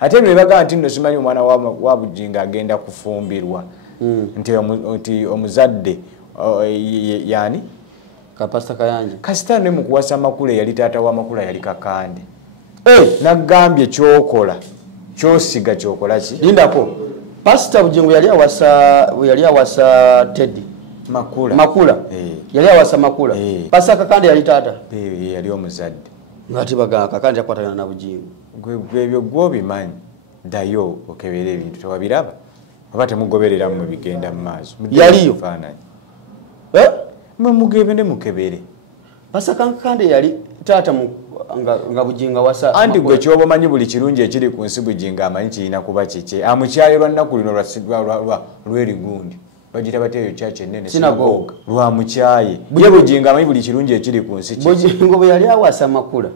ate ne baga nti nno simanyi omwana wa Bujinga agenda kufumbirwa nti omuzadde yani Kapasta Kayanja kasita ne mu kuwasa Makula yali taata wa Makula yali Kakande nagambye kyokola kyosiga kyokola ki lindako Pastor Bujingo yali awasa Teddy Makula yali awasa Makula Pastor Kakande yali taata yali omuzadde ngati baga Kakande akwatana na Bujingo gwebyo gwobimanyi dayo okebera ebintu tewabiraba oba temugoberera mu bigenda mu maaso yaliyo mugebe ne mukebere Pastor Kakande yali taata nga Bujinga wasa anti gwe kyobo manyi buli kirungi ekiri ku nsi Bujinga amanyi kirina kuba kiki amukyayo lwannaku lino lw'erigundi bagita bateeyo chache nene sinagoga lwa mukyaye ye Bujinga amanyi buli kirungi ekiri ku nsi Bujingo bwe yali awasa Makula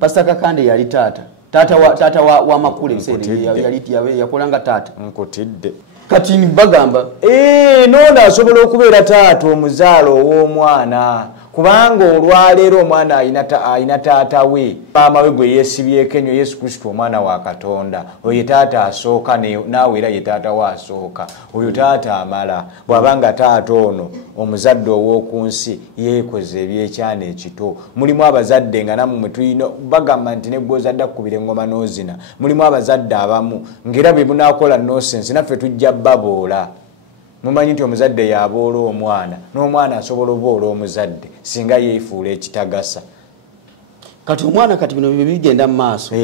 Pastor Kakande yali taata wa Makula yali yakolanga taata nkutidde kati bagamba nona asobola okubeera taata omuzaalo ow'omwana kubanga olwaleero omwana ayina taata we maama we gwe yeesibyeko ennyo Yesu Kristo omwana wa Katonda oyo taata asooka naawe era ye taata wa asooka oyo taata amala bw'abanga taata ono omuzadde ow'oku nsi yeekoze ebyekyana ekito mulimu abazadde nga nammwe tulina bagamba nti neggwozadde akkubira engoma n'ozina mulimu abazadde abamu ng'era bwe munaakola nosensi naffe tujja baboola mumanyi nti omuzadde yaboola omwana n'omwana asobola oboola omuzadde singa yeefuula ekitagasa kati omwana kati bino bigenda mu maaso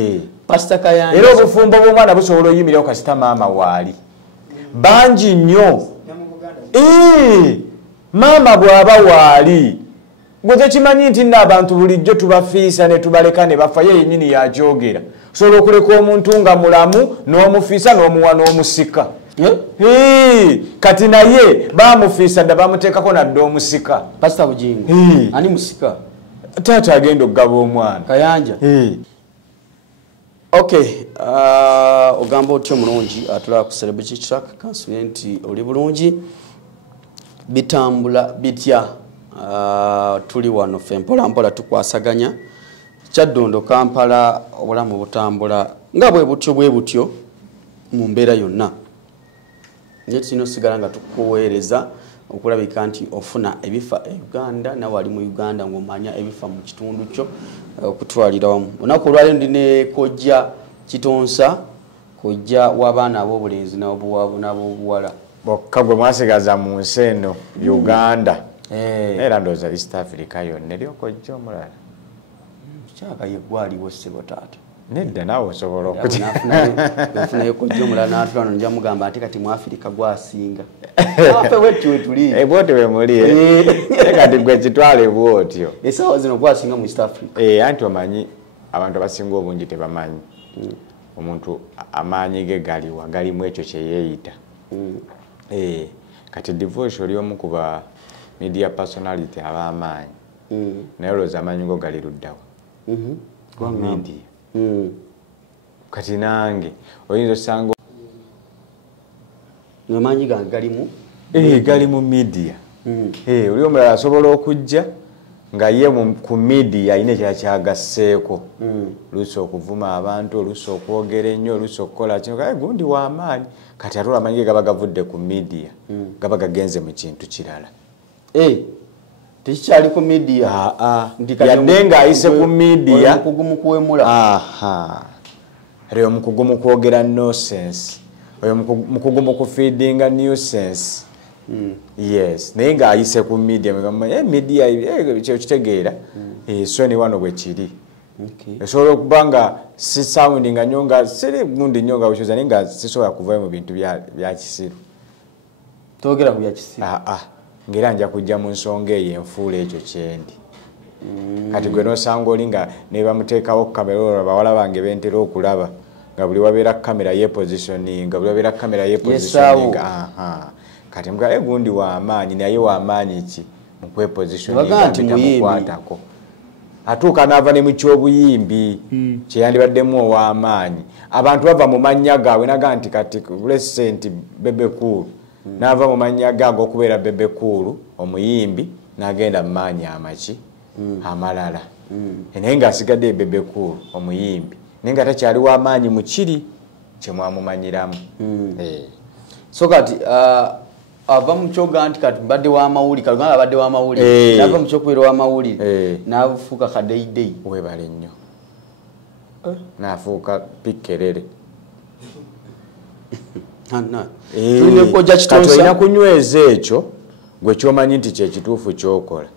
Pastor Kayanja era obufumbo bw'omwana busobola oyimirawo kasita maama waali bangi nnyo maama bw'aba waali gwe tekimanyi nti n'abantu bulijjo tubafiisa ne tubaleka ne bafa ye yennyini yakyogera osobola okuleka omuntu nga mulamu n'omufiisa n'omuwa n'omusika kati naye bamufiisa dda bamuteekako nadde omusika Pastor Bujingo ani musika taata agenda okugaba omwana Kayanja okay ogamba otyo mulungi atulaba ku Celebrity Track kansuye nti oli bulungi bitambula bitya tuli wano fe mpola tukwasaganya Kyaddondo Kampala obulamu butambula nga bwe butyo mu mbeera yonna Nyeti no sigala nga tukuweereza okulabika nti ofuna ebifa Uganda na wali mu Uganda ngomanya ebifa mu kitundu kyo okutwalira wamu onako olwale ndine kojja Kitonsa kojja w'abaana ab'obulenzi n'obuwabu n'ab'obuwala bokka gwe mwasigaza mu nsi eno Uganda era ndooza East Africa yonna eri okojja omulala kyaka yeggwaliwo ssebo taata nedda naawe osobola okunafunayo kojja omulala n'atulano nja mugamba ate kati mu Africa gwasinga afe wetyo wetuli bwotyo we muli kati gwe kitwale bwotyo esaawa zino gwasinga mu East Africa anti omanyi abantu abasinga obungi tebamanyi omuntu amaanyi ge galiwa galimu ekyo kye yeeyita kati divorce oli omu kuba media personality ab'amaanyi naye olowooza amaanyi go gali luddawa media kati nange oyinza osanga amaanyi gange galimu gali mu media oli omulala asobola okujja nga ye ku media ayina ekira kyagasseeko oluusi okuvuma abantu oluusi okwogera ennyo oluusi okukola kino gundi w'amaanyi kati ate amaanyi ge gaba gavudde ku media gaba gagenze mu kintu kirala tekikyali ku media yadde ng'ayise ku media omukugu mu kuwemula oyo omukugu mu kwogera nonsense oyo omukugu mu kufeedinga nuisance yes naye ng'ayise ku media media kyo kitegeera so ni wano bwe kiri esobola okuba nga si sound nga nnyo nga siri gundi nnyo nga bwekiza naye nga sisobola kuvayo mu bintu bya kisiru toogera ku bya kisiru ngera nja kujja mu nsonga eyo enfuula ekyo kyendi kati gwe nosanga oli nga ne bamuteekawo kamera olwo bawala bange bentera okulaba nga buli wabeera kamera yepositioning buli wabeera kamera yepositioning kati mga gundi w'amaanyi naye w'amaanyi ki mu kwepositioningatamukwatako atuuka n'ava ne mu ky'obuyimbi kyeyandibaddemu ow'amaanyi abantu bava mu mannya gaabwe naga nti kati Blessed Bebe Cool n'ava mu mannya gago okubeera Bebe Cool omuyimbi n'agenda mu maanyi amaki amalala naye ng'asigadde Bebe Cool omuyimbi naye nga takyali w'amaanyi mu kiri kye mwamumanyiramu. So kati ava mu kyoga nti kati mbadde wa mawulire kaluganda abadde wa mawulire nava mu kyokubeera wa mawulire n'afuuka kadeyideyi. Weebale nnyo n'afuuka pikkerere. Tulina kunyweza ekyo gwe kyomanyi nti kyekituufu kyokola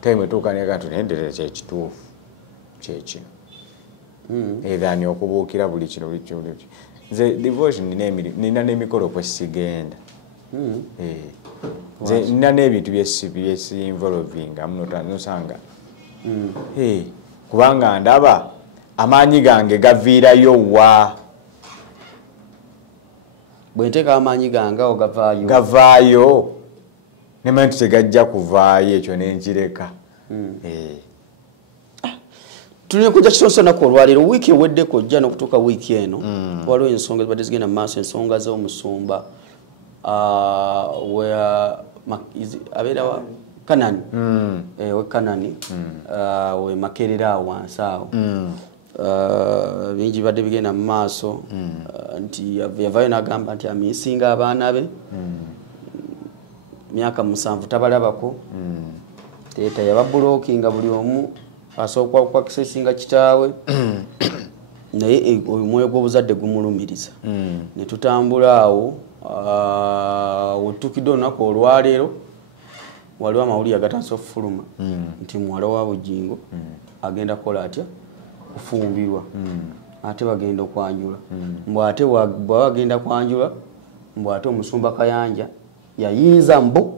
time etuuka neka tunenderera kyekituufu kyekino edhani okubuukira buli kino buli kino. Nze devotion nina n'emikolo kwe sigenda nze nina n'ebintu byesi-involvinga munotanosanga kubanga ndaba amaanyi gange gaviirayo wa bwenteeka amaanyi gange awo gavaayo nemanyi nti tegajja kuvaayo ekyo nenkireka. tulina kujja kitonsa naku olwaleero wiiki eweddeko ojja n'okutuuka wiiki eno waliwo ensonga zibadde zigenda mu maaso ensonga z'omusumba abeera Kanani we Kanani we Makerera awo wansi awo bingi bibadde bigenda mu maaso nti yavaayo n'agamba nti amiisinga abaana be myaka 7 tabalabako teeta yababulookinga buli omu asooka okwakisesinga kitaawe naye omwoyo gw'obuzadde gumulumiriza ne tutambula awo wetutukidde olunaku olwaleero waliwo amawulire agatandise okufuluma nti muwala wa Bujingo agenda kukola atya kufumbirwa ate bagenda okwanjula mbw ate bwaba bagenda kwanjula mbw ate omusumba Kayanja yayinza mbo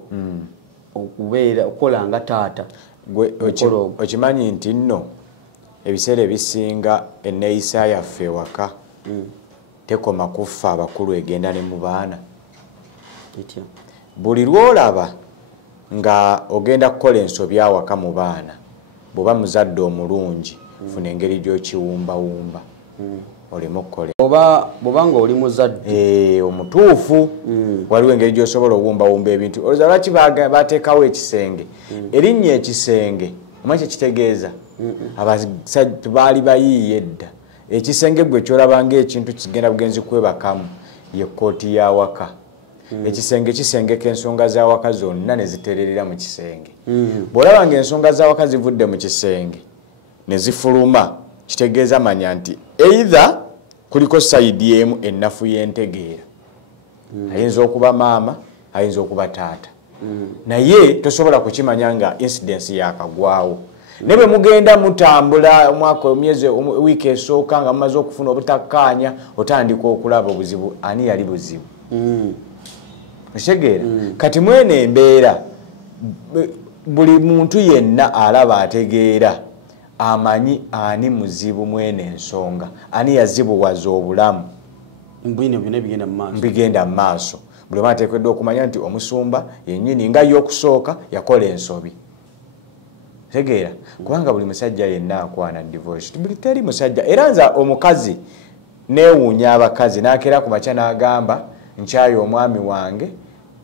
okubeera okukola nga taata. Okimanyi nti nno ebiseera ebisinga enneeyisa yaffe ewaka tekoma kufa abakulu egenda ne mu baana. Buli lwolaba nga ogenda kukola ensobi awaka mu baana bw'oba muzadde omulungi funa engeri gy'okiwumbawumba oleme okukola bw'oba nga oli muzadde omutuufu waliwo engeri gy'osobola owumbawumba ebintu. Olowooza lwaki bateekawo ekisenge erinnya ekisenge omanyi kyekitegeeza abasajja baali bayiiye edda ekisenge gwe kyolaba ng'ekintu kigenda bugenzi kwebakamu ye kkooti y'awaka. Ekisenge kisengeka ensonga z'awaka zonna ne zitererera mu kisenge. Bw'olaba ng'ensonga z'awaka zivudde mu kisenge ne zifuluma kitegeeza manya nti either kuliko sayidi emu ennafu y'entegeera ayinza okuba maama ayinza okuba taata naye tosobola kukimanya nga incidence yakagwawo. Ne bwe mugenda mutambula omwaka omyezi wiiki esooka nga mumaze okufuna obutakkaanya otandika okulaba obuzibu ani yali buzibu. Ekitegeera kati mwene embeera buli muntu yenna alaba ategeera amanyi ani muzibu mwene ensonga ani yazibuwaza obulamu bigenda mu maaso. Buli omu ateekeddwa okumanya nti omusumba yennyini nga y'okusooka yakola ensobi. Tegeera kubanga buli musajja yenna akwana divorce buli teri musajja era nza omukazi neewuunya abakazi n'akeera ku makya n'agamba nkyayo omwami wange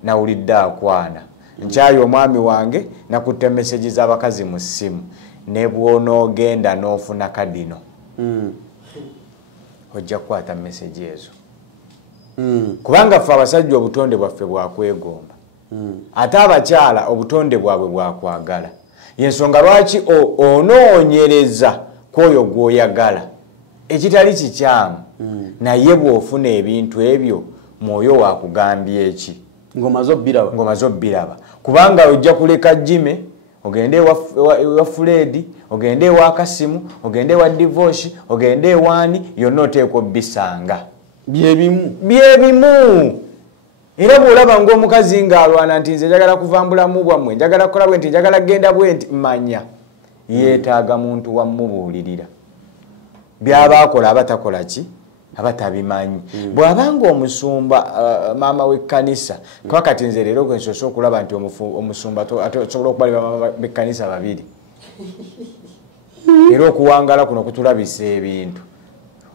nawulidde akwana nkyayo omwami wange nakutte meseji z'abakazi mu ssimu ne bw'onoogenda n'ofuna kadino ojja kukwata meseji ezo kubanga ffe abasajja obutonde bwaffe bwakwegomba ate abakyala obutonde bwabwe bwakwagala. Yensonga lwaki onoonyereza kwoyo gw'oyagala ekitali kikyamu naye bw'ofuna ebintu ebyo mwoyo wakugambye eki ng'omaze obbiraba kubanga ojja kuleka Jime ogende ewa Fred ogende ewa Kasimu ogende ewa Divorce ogende ewaani yonna oteekwa obbisanga byebimu. Era bw'olaba ng'omukazi ng'alwana nti nze njagala kuvambulamu bwammwe njagala kukola bwe nti njagala genda bwe nti manya yeetaaga muntu wamubuulirira byaba akola abatakola ki abatabimanyi. Bw'abanga omusumba maama w'ekkanisa kuba kati nze leero gwe nsoose okulaba nti omusumba asobola okubalibwa b'ekkanisa babiri era okuwangala kuno kutulabisa ebintu.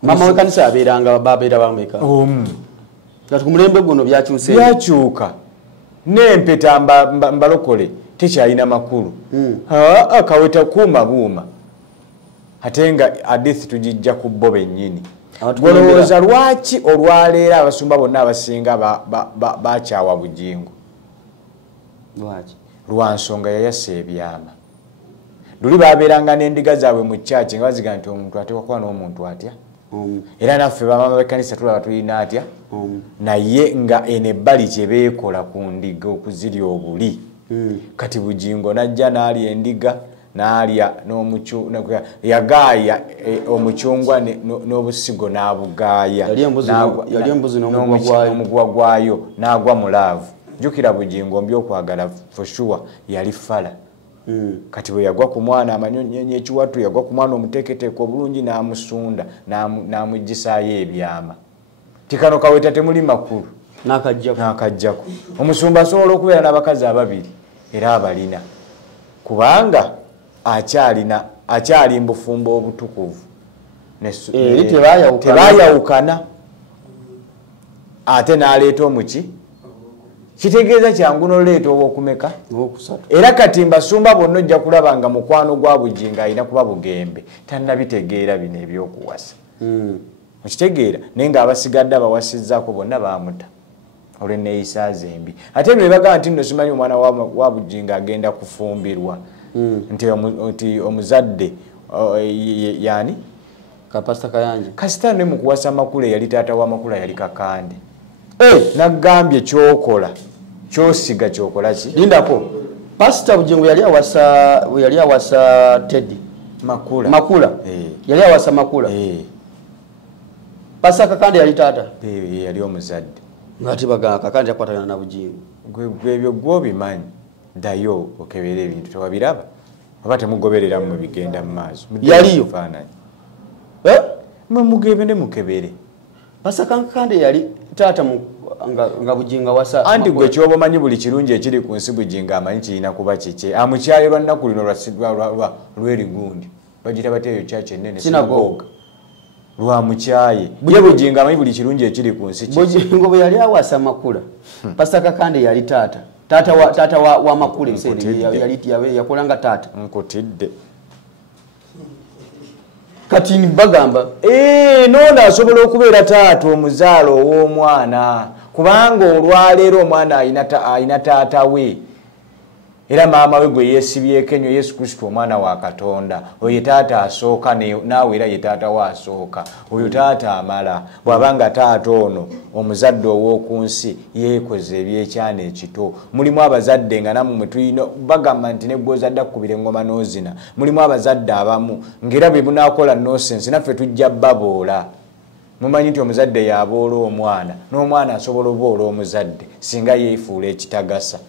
Maama w'ekkanisa abeeranga babeera bameka kati ku mulembe guno byakyuka n'empeta mbalokole tekyalina makulu kaweta kuuma buuma ate nga hadithi tugijja ku bo bennyini. golowooza lwaki olwaleero abasumba bonna abasinga bakyawa Bugingo? Lwa nsonga yayassa ebyama. Luli babeeranga n'endiga zaabwe mu kyaki nga baziga nti omuntu ateekwa kuba n'omuntu atya. Era naffe bamama b'ekkanisa tulaba tulina atya. Naye nga eno ebbali kye beekola ku ndiga okuzirya obuli. Kati Bugingo najja n'alya endiga n'alya yagaaya omucungwa n'obusigo n'abugaaya. Yali embuzi n'omugwa gwayo n'agwa mu laavu. Jjukira Bugingo mbyokwagala for sure yali fala. Kati bwe yagwa ku mwana amanyonyi ekiwattu yagwa ku mwana omuteeketeeko obulungi n'amusunda n'amuggisaayo ebyama. Tikano kaweta temuli makulu n'akajjako. Omusumba asobola okubeera n'abakazi ababiri era abalina kubanga akyali mbufumbo obutukuvu. Tebaayawukana ate n'aleeta omuki. Kitegeeza kyangu n'oleeta obwokumeka era kati mbasumba bonna ojja kulaba nga mukwano gwa Bugingo alina kuba bugembe tannabitegeera bino ebyokuwasa. Okitegeera naye ng'abasigadde abawasizzaako bonna baamuta olw'enneeyisa ze embi. Ate bino bagamba nti nno simanyi omwana wa Bugingo agenda kufumbirwa nti omuzadde yaani Kapasita Kayanja kasita ne mu kuwasa Makula yali taata wa Makula yali Kakande. Nagambye kyokola kyosiga kyokola ki? Lindako Pastor Bugingo yali awasa Teddy Makula yali awasa Makula. Pastor Kakande yali taata yali omuzadde. Ngati baga Kakande akwatana na Bugingo. Ebyo gwobimanyi ddayo okebera ebintu tewabiraba oba temugoberera mu bigenda mu maaso. Yaliyo mugende mukebere. Pastor Kakande yali taata nga Bugingo wasa. Anti gwe kyoba manyi buli kirungi ekiri ku nsi Bugingo amanyi kirina kuba kiki. Amukyaye lwa nnaku lino lw'erigundi bagita bateeyo kyaki ennene sinagoga lwa mukyaye. Ye Bugingo amanyi buli kirungi ekiri ku nsi. Bugingo bwe yali awasa Makula Pastor Kakande yali taata wa Makula ebiseera yakolanga taata. Nkutidde kati bagamba nono asobola okubeera taata omuzaalo ow'omwana kubanga olwaleero omwana ayina taata we era maama we gwe yeesibyeko ennyo Yesu Kristo omwana wa Katonda. Oyo taata asooka naawe era ye taata wa asooka. Oyo taata amala bw'abanga taata ono omuzadde ow'oku nsi yeekoze ebyekyana ekito. Mulimu abazadde nga nammwe tulina bagamba nti neggwozadde akkubira engoma n'ozina. Mulimu abazadde abamu ng'era bwe bunaakola nosensi naffe tujja baboola. Mumanyi nti omuzadde y'aboola omwana n'omwana asobola oboola omuzadde singa yeefuula ekitagasa.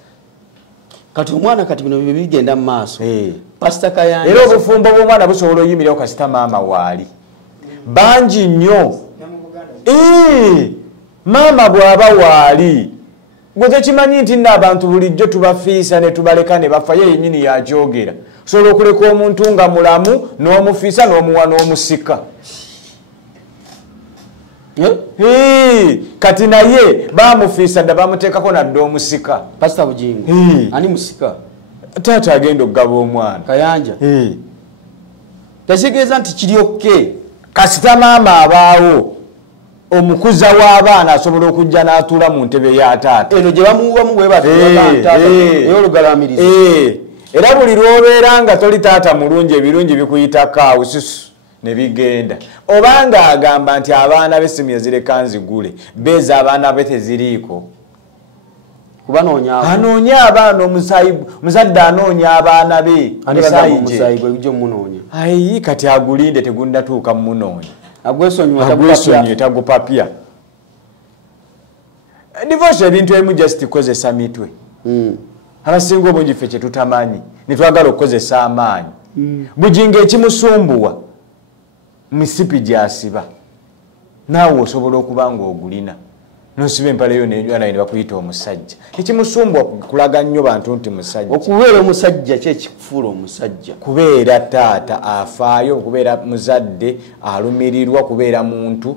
Kati omwana kati bino bigenda mu maaso. Pastor Kayanja era obufumbo bw'omwana busobola oyimirawo kasita maama waali bangi nnyo. Maama bw'aba waali gwe tekimanyi nti n'abantu bulijjo tubafiisa ne tubaleka ne bafa ye yennyini yakyogera. Osobola okuleka omuntu nga mulamu n'omufiisa n'omuwa n'omusika. Kati naye bamufiisa dda bamuteekako nadde omusika. Pastor Bugingo ani musika? Taata agenda okugaba omwana Kayanja. Tekitegeeza nti kiri okke kasita maama abaawo omukuza w'abaana asobola okujja n'atuula mu ntebe ya taata. Eno gye bamuwamu bwe batyo olugalamiriza. Era buli lw'obeera nga toli taata mulungi ebirungi bikuyitako awo susu ne bigenda. Obanga agamba nti abaana b'essimu yazireka nzigule beeza abaana be teziriiko. Anoonya abaana omuzadde anoonya abaana be ayi kati agulinde tegundatuuka mumunoonya. Agwesonyiwe tagupapya. Divorce ebintu ebimu just kozesa mitwe. Abasinga obungi ffe kye tutamanyi nitwagala okukozesa amaanyi. Bugingo ekimusumbuwa misipi gyasiba naawe osobola okuba ng'ogulina n'osiba empale yo ne bakuyita omusajja. Ekimusumbwa kulaga nnyo bantu nti musajja. Okubeera omusajja kyekikufuula omusajja. Kubeera taata afaayo, kubeera muzadde alumirirwa, kubeera muntu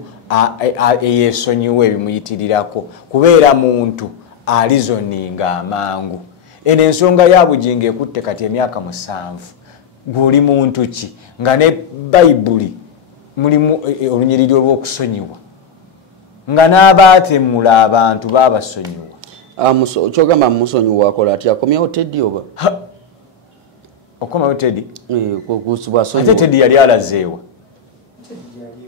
eyeesonyiwa ebimuyitirirako, kubeera muntu alizoninga amangu. Eno ensonga ya Bugingo ekutte kati emyaka 7. Guli muntu ki nga ne Bayibuli mulimu olunyiriri olw'okusonyiwa nga n'abaatemula abantu baabasonyiwa. Kyogamba musonyiwa akola ati akomyewo Teddy oba? Okomawo Teddy? Ate Teddy yali alazeewa.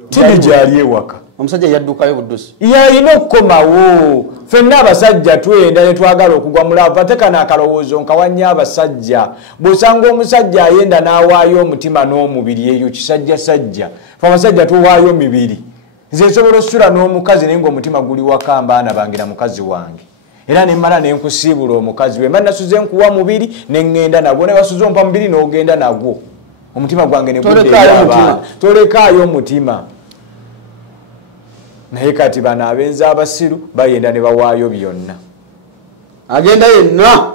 Teddy gyali ewaka. Omusajja yaddukayo buddusi. Yalina okukomawo. Ffenna abasajja twenda ne twagala okugwa mu laavu ate kana akalowoozo nkawanya abasajja. Bw'osanga omusajja ayenda n'awaayo omutima n'omubiri eyo kisajjasajja. Ffe abasajja tuwaayo mibiri. Nze nsobola okusula n'omukazi naye ng'omutima guli waka mbaana bange na mukazi wange. Era ne mmala ne nkusiibula omukazi we. Mba nasuze nkuwa mubiri ne ŋŋenda nagwo. Ne wasuze ompa mubiri n'ogenda nagwo. Omutima gwange ne guddeyo. Tolekaayo omutima. Naye kati bano abenzi abasiru bayenda ne bawaayo byonna. Agenda yenna.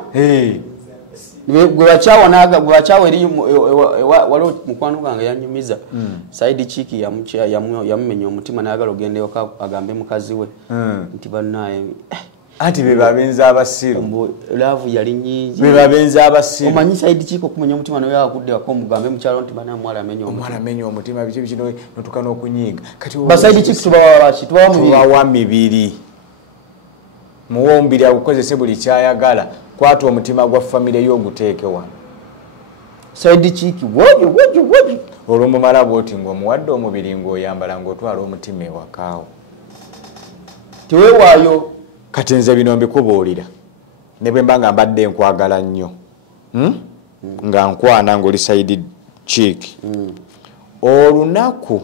Gwe bakyawa eri waliwo mukwano gwange yanyumiza. Saidi Chiki yamumenya omutima n'ayagala ogenda ewaka agambe mukazi we. Nti bannaye ati be babenzi abasiru. Laavu yali nnyingi. Be babenzi abasiru. Omanyi Saidi Chiki okumenya omutima naye akudde waka omugambe mukyalo nti bannaye omwala amenya omutima. Omwala amenya omutima biki biki notuka n'okunyiiga. Kati Saidi Chiki tubawa mibiri. Muwombiri agukozese buli kyayagala. Kwata omutima gwa famire y'oguteeke wano. Saidi Chiki wojo. Olw'omumala bw'oti ng'omuwadde omubiri ng'oyambala ng'otwala omutima ewakaawo. Teweewaayo. Kati nze bino mbikubuulira. Ne bwe mba nga mbadde nkwagala nnyo. Nga nkwana ng'oli Saidi Chiki. Olunaku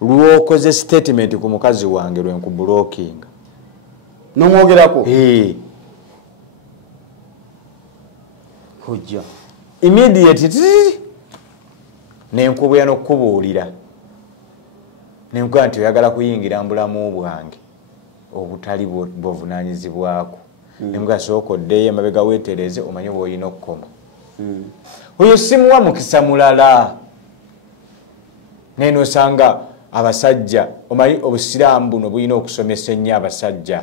lw'okoze statement ku mukazi wange lwe nkubulookinga. N'omwogerako? Hujja. Immediate nenkubya n'okubuulira. Nenkuba nti oyagala kuyingira mbulamu bwange obutali bwovunaanyizibwako. Nenkuba sooka oddeyo emabega weetereze omanye bw'olina okukoma. Oyo simuwa mukisa mulala. Naye n'osanga abasajja omanyi obusiraamu buno bulina okusomesa ennyo abasajja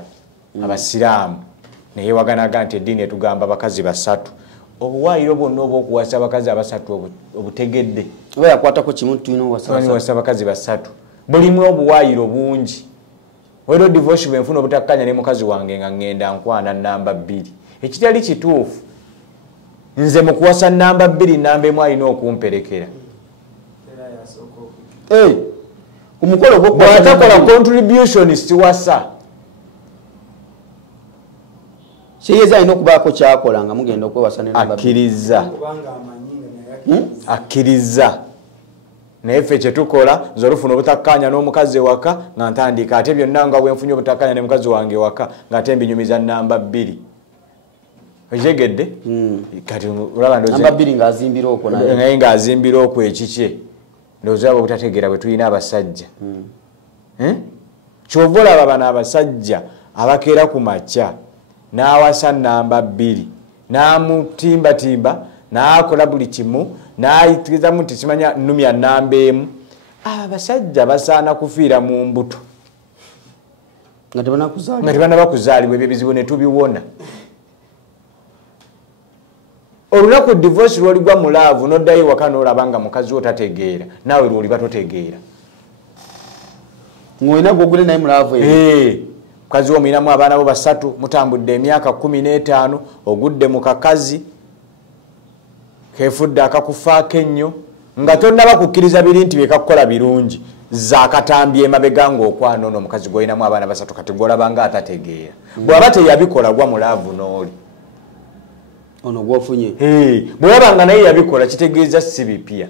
abasiraamu naye waganaga nti eddiini etugamba abakazi basatu. Obuwaayiro bwonna obw'okuwasa abakazi abasatu obutegedde. Oba yakwatako kimu tulina wasa abakazi basatu. Bulimu obuwaayiro bungi. Wero divorce bwe nfuna obutakkanya ne mukazi wange nga ŋŋenda nkwana namba 2. Ekitali kituufu. Nze mu kuwasa namba 2 namba emu alina okumperekera. Omukolo gwo bw'atakola contribution siwasa. Siyeza alina okubaako kyakola nga mugenda okwewasa ne namba 2. Akkiriza. Naye ffe kye tukola nze olufuna obutakkanya n'omukazi ewaka nga ntandika ate byonna nga bwe nfunye obutakkanya ne mukazi wange ewaka ng'ate mbinyumiza namba 2. Okitegedde? Kati olaba namba 2 ng'azimbira okwo naye ng'azimbira okwo ekikye. Ndowooza abo obutategeera bwe tulina abasajja. Kyova olaba bano abasajja abakeera ku makya n'awasa namba 2 n'amutimbatimba n'akola buli kimu n'ayitirizamu nti kimanya nnumya namba emu. Abasajja basaana kufiira mu mbuto nga tebannaba kuzaalibwa. Ebyo ebizibu ne tubiwona. Olunaku divorce lw'oligwa mu laavu n'oddayo waka n'olaba nga mukazi wo tategeera naawe lw'oliba totegeera. Ng'olina gw'ogule naye mu laavu eyo. Mukazi wo mulinamu abaana bo basatu mutambudde emyaka 15 ogudde mu kakazi keefudde akakufaako ennyo nga tonnaba kukkiriza biri nti byekakukola birungi zaakatambye emabega ng'okwana ono omukazi gw'olinamu abaana basatu kati gw'olaba nga atategeera. Bw'aba teyabikola gwa mu laavu n'oli. Ono gwofunye. Bw'olaba nga naye yabikola kitegeeza si bipya.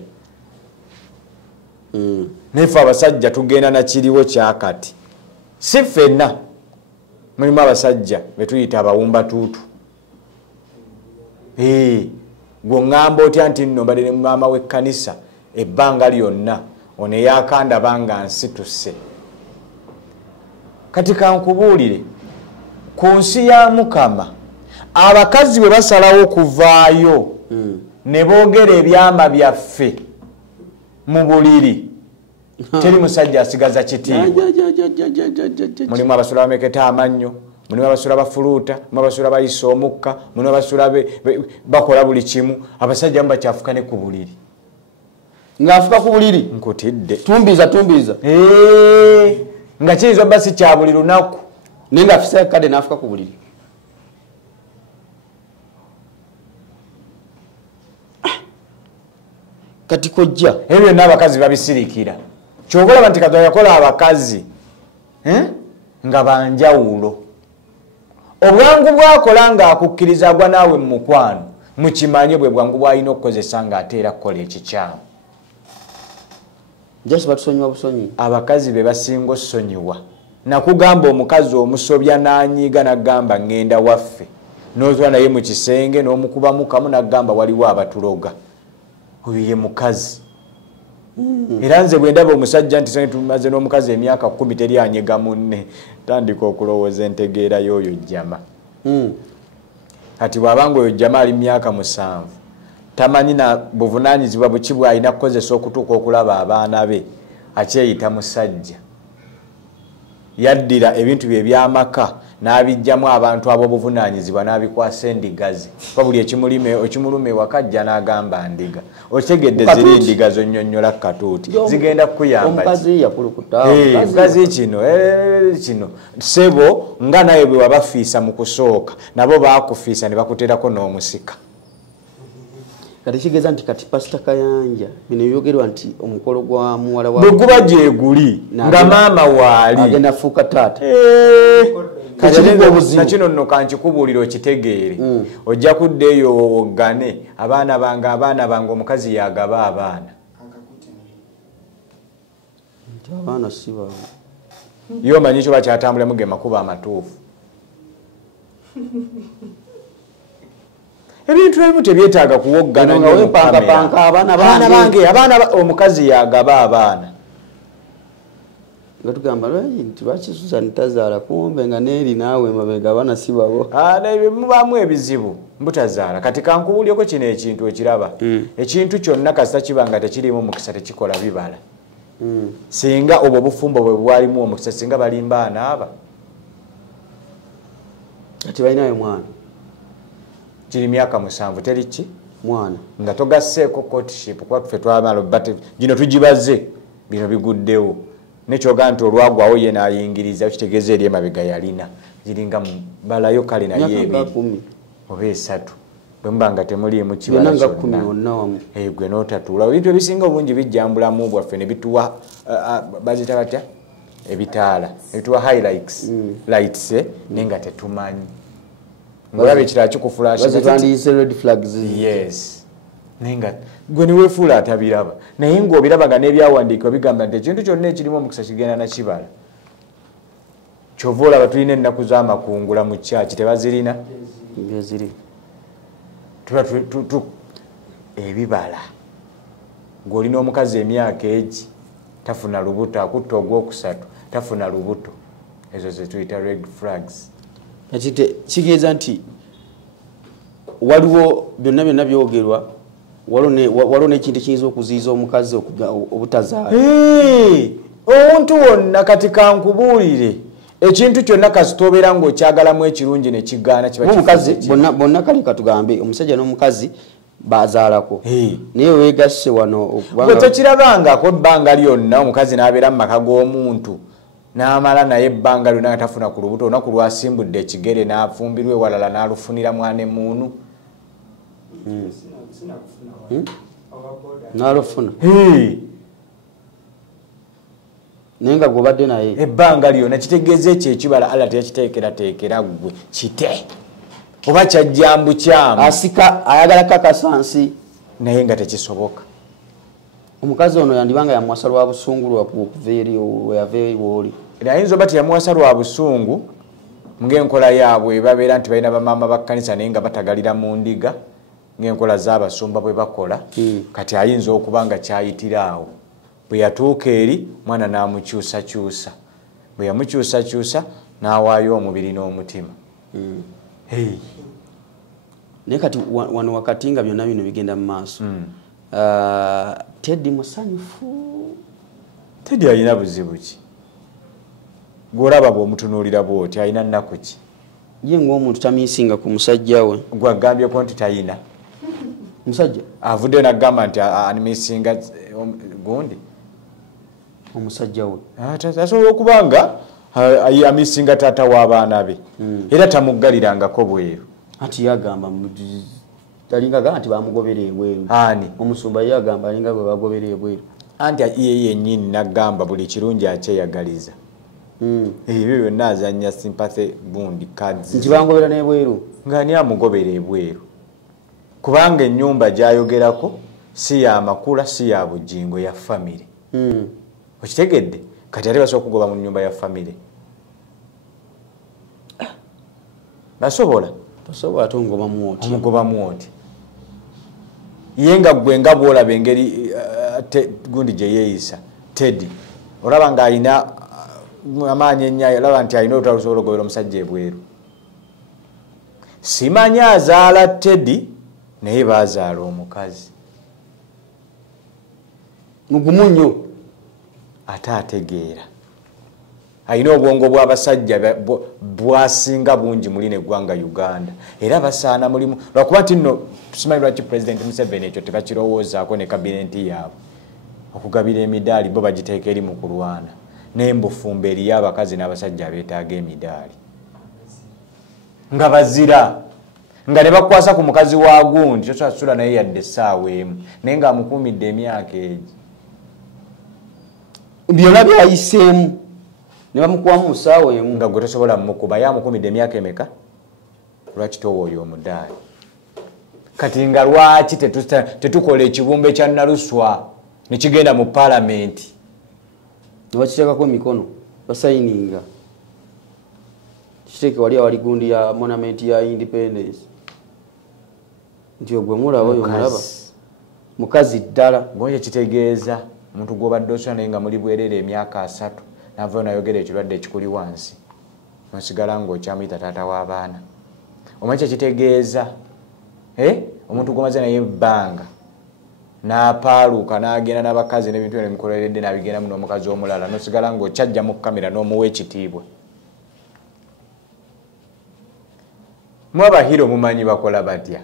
Nefe abasajja tugenda na kiriwo kyakati. Si ffenna. Mulimu abasajja be tuyita abawumbatuutu. Gw'oŋŋamba otya nti nno mbadde ne maama w'ekkanisa ebbanga lyonna ono eyakanda banga nsituse. Kati kankubuulire ku nsi ya Mukama abakazi bwe basalawo kuvaayo ne boogera ebyama byaffe mu buliri teri musajja asigaza kitiibwa. Mulimu abasula bameketa amannyo, mulimu abasula bafuluuta, mulimu abasula bayisa omukka, mulimu abasula bakola buli kimu. Abasajja mu bakyafuka ne ku buliri. ng'afuka ku buliri nkutidde tumbiza nga kiyinza basi kya buli lunaku naye ng'afisa kadde n'afuka ku buliri. Kati kojja ebyo byonna abakazi babisirikira kyova olaba nti Katonda yakola abakazi nga banjawulo. Obwangu bwakola ng'akukkiriza agwa naawe mu mukwano mukimanye bwe bwangu bw'alina okukozesa ng'ateera kukola ekikyamu. jasi batusonyiwa busonyi. Abakazi be basinga ossonyiwa. Nakugamba omukazi omusobya n'anyiiga n'agamba ngenda waffe n'otwala naye mu kisenge n'omukubamu kamu n'agamba waliwo abatuloga. Oyo ye mukazi. Era nze bwe ndaba omusajja nti sonyi tumaze n'omukazi emyaka 10 teri anyiga munne tandika okulowooza entegeera y'oyo jjama. Kati bw'abanga oyo jjama ali myaka 7 tamanyi na buvunaanyizibwa buki bw'alina kukozesa okutuuka okulaba abaana be akyeyita musajja. Yaddira ebintu bye by'amaka n'abijjamu abantu ab'obuvunaanyizibwa n'abikwasa endigazi. Kuba buli ekimulume wakajja n'agamba ndiga. Otegedde ziri ndiga zonnyonnyola katuuti zigenda kukuyamba. Omukazi yakulukuta. Mukazi kino sebo nga naye bwe wabafiisa mu kusooka nabo baakufiisa ne bakuteerako n'omusika. Kati kigeza nti kati Pastor Kayanja bino byogerwa nti omukolo gwa muwala wa bwe guba gye guli nga maama waali agenda fuuka taata. Nakino nno kankikubuulira okitegeere. Ojja kuddeeyo woggane abaana bange omukazi yagaba abaana. Abaana si baabwe. Yo omanyi kyo bakyatambulamu ge makubo amatuufu. Ebintu ebimu tebyetaaga kuwoggana nnyo abaana omukazi yagaba abaana. Nga tugamba nti lwaki Susan tazaala kumbe nga neeri naawe mabega abaana si babo. Mubaamu ebizibu mbutazaala. Kati kankubuulyeko kino ekintu ekiraba. Ekintu kyonna kasita kiba nga tekirimu omukisa tekikola bibala. Singa obwo obufumbo bwe bwalimu omukisa singa balimba anaaba. Kati balinayo mwana. Kiri myaka 7 teri ki? Mwana. Nga togasseeko courtship kuba ffe twamala bate gino tugibaze bino biguddewo. Nekyoga nti olwagwawo ye n'ayingiriza kitegeeza eri emabega yalina. Giringa balayo kale naye ebiri. Oba 3. Bwe mba nga temuliimu kibala kyonna. Gwe n'otatuula. Ebintu ebisinga obungi bijjambulamu bwaffe ne bituwa bazita batya? Ebitaala. Ebituwa highlights. Lights naye nga tetumanyi. Ngolaba ekirala kikufulaasha. Red flags. Yes. Nenga gwe ni wefuula atabiraba. Naye ng'obiraba nga n'ebyawandiikibwa bigamba nti ekintu kyonna ekirimu omukisa kigenda na kibala. Kyova olaba tulina ennaku z'amakungula mu kyaki tebazirina? Ziri. Tuba ebibala. Ng'olina omukazi emyaka egi tafuna lubuto akutta ogwokusatu tafuna lubuto. Ezo ze tuyita red flags. Kigeza nti waliwo byonna byogerwa waliwo n'ekintu ekiyinza okuziyiza omukazi obutazaala. Omuntu wonna kati kankubuulire ekintu kyonna kasita obeera ng'okyagalamu ekirungi ne kigaana kiba omukazi bonna kale katugambe omusajja n'omukazi bazaalako naye weegasse wano okubanga tokirabangako ebbanga lyonna omukazi n'abeera mu maka g'omuntu n'amala naye ebbanga lyonna nga tafuna ku lubuto olunaku lwasimbudde ekigere n'afumbirwa ewalala n'alufunira mwana emuunu n'alufuna naye nga gw'obadde naye ebbanga lyonna kitegeeza ekyo ekibala alla teyakiteekerateekera gwe kite oba kyajjambu kyamu asika ayagala kakasansi naye nga tekisoboka. Omukazi ono yandibanga yamuwasa lwa busungu lwakuva eri weyava ewoli. Ayinza oba teyamuwasa lwa busungu ng'enkola yaabwe babeera nti balina bamaama ba kkanisa naye nga batagalira mu ndiga ng'enkola z'abasumba bwe bakola. Kati ayinza okuba nga kyayitira awo. Bwe yatuuka eri mwana n'amukyusakyusa. Bwe yamukyusakyusa n'awaayo omubiri n'omutima. Naye kati wano wakati nga byonna bino bigenda mu maaso. Teddy musanyufu. Teddy alina buzibu ki? Gw'olaba bw'omutunuulira bw'oti alina nnaku ki? Ye ng'omuntu tamiisinga ku musajja we. Gw'agambyeko nti talina. Musajja avudde n'agamba nti animesinga gundi omusajja we asobola okuba nga amisinga taata w'abaana be era tamuggalirangako bweru anti yagamba alinga gamba nti bamugobera ebweru ani omusumba yagamba alinga bwe bagobera ebweru anti ye yennyini n'agamba buli kirungi akyeyagaliza ebyo byonna azanya sympathy gundi cards nti bangobera n'ebweru ng'ani amugobera ebweru kubanga ennyumba gy'ayogerako si ya makula si ya bugingo ya famire okitegedde kati ate basobola okugoba mu nnyumba ya famire basobola tosobola tongobamu oti omugobamu oti ye nga gwe nga bwolaba engeri gundi gye yeeyisa Teddy olaba ng'alina amaanyi ennyo olaba nti alina olutalo lusobola okugobera omusajja ebweru simanyi azaala Teddy naye baazaala omukazi mugumu nnyo ate ategeera alina obwongo bw'abasajja bwasinga bungi muli neggwanga Uganda era basaana mulimu lwakuba nti nno tusimanyi lwaki President Museveni ekyo tebakirowoozaako ne kabinenti yaabwe okugabira emidaali bo bagiteeka eri mu kulwana n'embufumbo eriyo abakazi n'abasajja beetaaga emidaali nga bazira nga ne bakwasa ku mukazi wa gundi tosasula naye yadde essaawa emu naye ng'amukuumidde emyaka egi byonna byayiseemu ne bamukuwamu mu ssaawa emu nga gwe tosobola mukuba ye amukuumidde emyaka emeka lwaki towooyo omudaali kati nga lwaki tetukola ekibumbe kya Naluswa ne kigenda mu paalamenti ne bakiteekako emikono basayininga kiteeke wali awali gundi ya monamenti ya independence nti ogwe mulaba oyo mulaba mukazi ddala gwe kitegeeza omuntu gw'obadde osula naye nga muli bwerere emyaka 3 navayo nayogera ekirwadde ekikuli wansi nosigala ng'okyamuyita taata w'abaana omanyi kyekitegeeza omuntu gwomaze naye ebbanga n'apaaluuka n'agenda n'abakazi n'ebintu byonna bimukololeredde n'abigendamu n'omukazi omulala nosigala ng'okyajja mu kamera n'omuwa ekitiibwa mu abahiro mumanyi bakola batya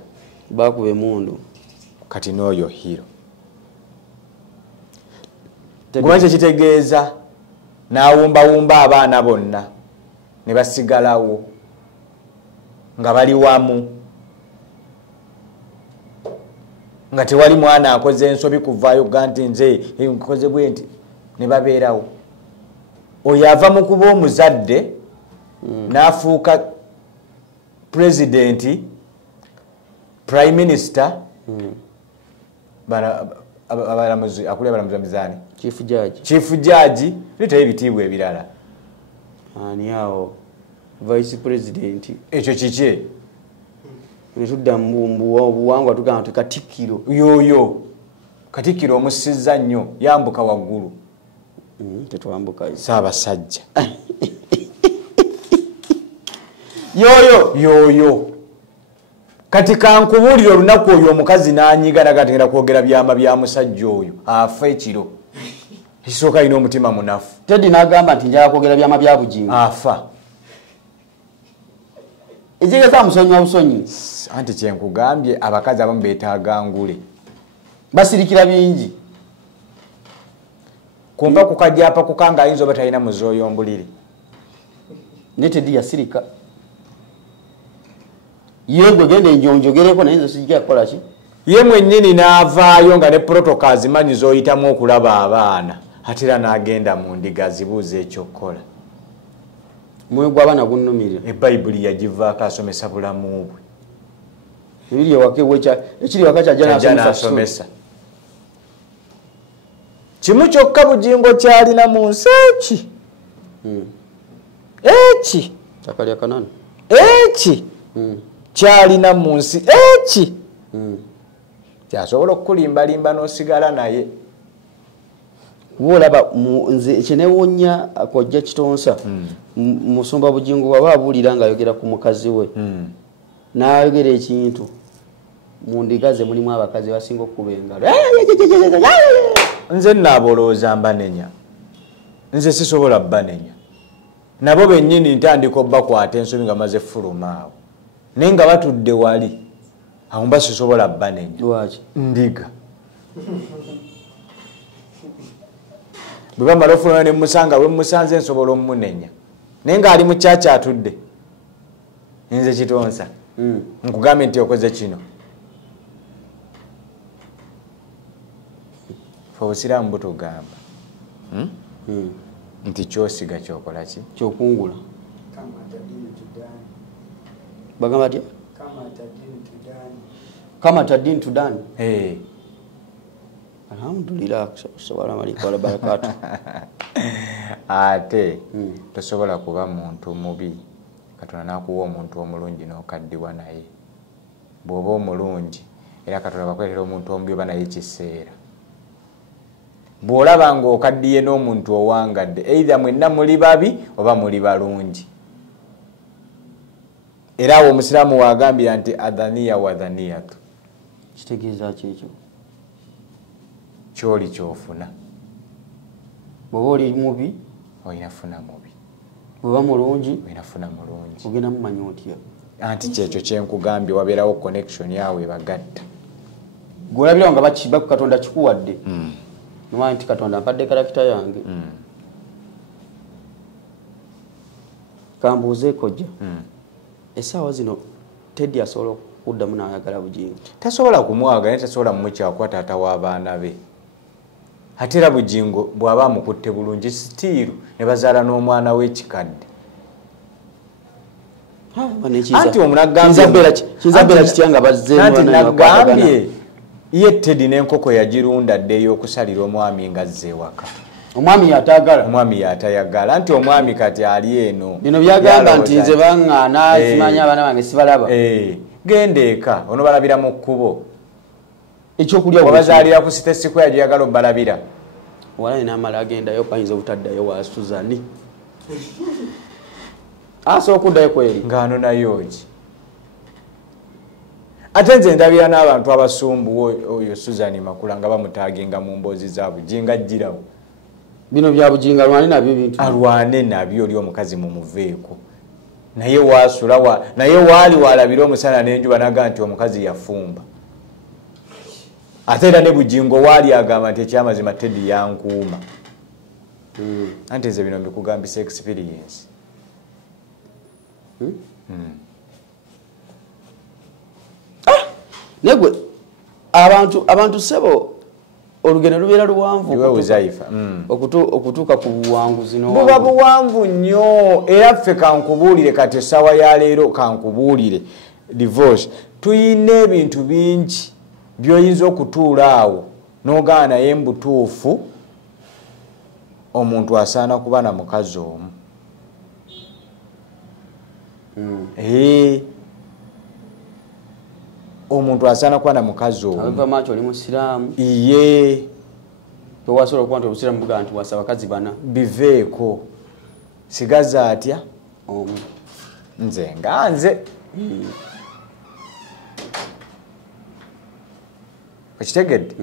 bakuba emundu kati n'oyo hiro gwomanyi kyekitegeeza n'awumbawumba abaana bonna ne basigalawo nga bali wamu nga tewali mwana akoze ensobi kuvaayo ga nti nze nkoze bwe nti ne babeerawo oyo ava mu kuba omuzadde n'afuuka pulezidenti prime minister abalamuzi akulira abalamuzi bamizaani chief judge litayo ebitiibwa ebirala ani awo vice president ekyo kiki netudda mubuwangwa tugamba nti katikkiro yoyo katikkiro omusizza nnyo yambuka waggulu tetwambuka saabasajja yoyo kati kankubuulira olunaku oyo omukazi n'anyiga nagatengera kwogera byama bya musajja oyo afa ekiro ekisooka alina omutima munafu Teddy n'agamba nti njala kwogera byama bya bugingo afa ekigeza musonyiwa busonyi anti kyenkugambye abakazi abamu beetaaga ngule basirikira bingi kumpa ku kajjapa kukanga ayinza oba talina muzooyo mbuliri ne Teddy yasirika ye gwe genda enjonjogereko naye nze sijja kukola ki ye mwennyini n'avaayo nga ne protocol zimanyi z'oyitamu okulaba abaana ate era n'agenda mu ndiga zibuuza ekyokukola mwoyo gw'abaana gunnumirira ebayibuli yagivaako asomesa bulamu bwe ebiri ekiri waka kyajja n'asomesa kimu kyokka bugingo kyalina mu nsi eki takalya kanana eki kyalina mu nsi eki kyasobola okukulimbalimba n'osigala naye kuba olaba nze ekyenewonya akojja kitonsa musumba bugingo waba abuulira ng'ayogera ku mukazi we n'ayogera ekintu mu ndiga ze mulimu abakazi basinga okukuba engalo nze naabolooza mbanenya nze sisobola banenya nabo bennyini ntandika obbakwata ensobi nga maze fuluma awo naye nga batudde wali Amumba sisobola banenya. Lwaki? Ndiga. Bwe malofuna ne musanga we musanze nsobola omunenya. Nenga ali mu chacha atudde. Nze kitonsa. Nkugambe nti okoze kino. Fobusiramu butugamba. Nti kyosiga kyokola ki? Kyokungula. Bagamba atya? Kama tadin tudani. Alhamdulillah subhanahu wa barakatuh. Ate tosobola kuba muntu mubi Katonda nakuwa omuntu omulungi n'okaddiwa naye. Bw'oba omulungi era Katonda bakwetera omuntu omubi oba naye kiseera. Bw'olaba ng'okaddiye n'omuntu owangadde either mwenna muli babi oba muli balungi. Era awo omusiraamu wagambira nti adhaniya wa dhaniyatu. Kitegeeza kyekyo. Kyoli kyofuna. Bw'oba oli mubi oyinafuna mubi. Bw'oba mulungi oyinafuna mulungi. Ogenda mumanya otya. Anti kyekyo kyenkugambye wabeerawo connection yawe bagatta. Gwolabira nga bakiba ku Katonda kikuwadde. Nomanya nti Katonda mpadde karakita yange. Kambuuze kojja. Essaawa zino Teddy asobola okuddamu n'ayagala Bugingo. Tasobola kumwagala naye tasobola mumukyakuwa taata w'abaana be. Ate era Bugingo bw'aba amukutte bulungi sitiiru ne bazaala n'omwana w'ekikadde. Anti omunagambye kitya nga bazzeemu anti nagambye ye Teddy n'enkoko yagirunda dde ey'okusalira omwami nga azze ewaka. Omwami yatagala. Omwami yatayagala. Anti omwami kati ali eno. Bino byagamba nti nze baŋŋaana zimanya abaana bange sibalaba. Genda eka ono balabira mu kkubo. Ekyokulya wabazaalira ku City Square gyagala obalabira. Wala n'amala agendayo payinza obutaddayo wa Suzani. Asobola okuddayo kweri. Ng'ano nayo ki. Ate nze ndabira n'abantu abasumbu oyo Suzani Makula nga bamutaaginga mu mboozi za Bugingo ajjirawo. Bino bya Bugingo alwane nabyo bintu. Alwane nabyo oli omukazi mumuveeko. Naye wasula naye waali walabira omusana n'enjuba naga nti omukazi yafumba. Ate era ne Bugingo waali agamba nti ekyamazima Teddy yankuuma. Anti nze bino mbikugambisa experience. Negwe abantu sebo olugendo lubeera luwanvu okutuuka ku buwanguzi buba buwanvu nnyo. Era ffe kankubuulire kati essaawa ya leero kankubuulire divorce tuyina ebintu bingi by'oyinza okutuula awo n'ogaana naye mbutuufu omuntu asaana kuba na mukazi omu. Omuntu asaana kuba na mukazi omu. Ava macho oli musiraamu. Iye. Towasobola okuba nti obusiraamu bugaa nti wasa bakazi bana. Biveeko. Sigaza atya? Omu. Nze nga nze. Okitegedde?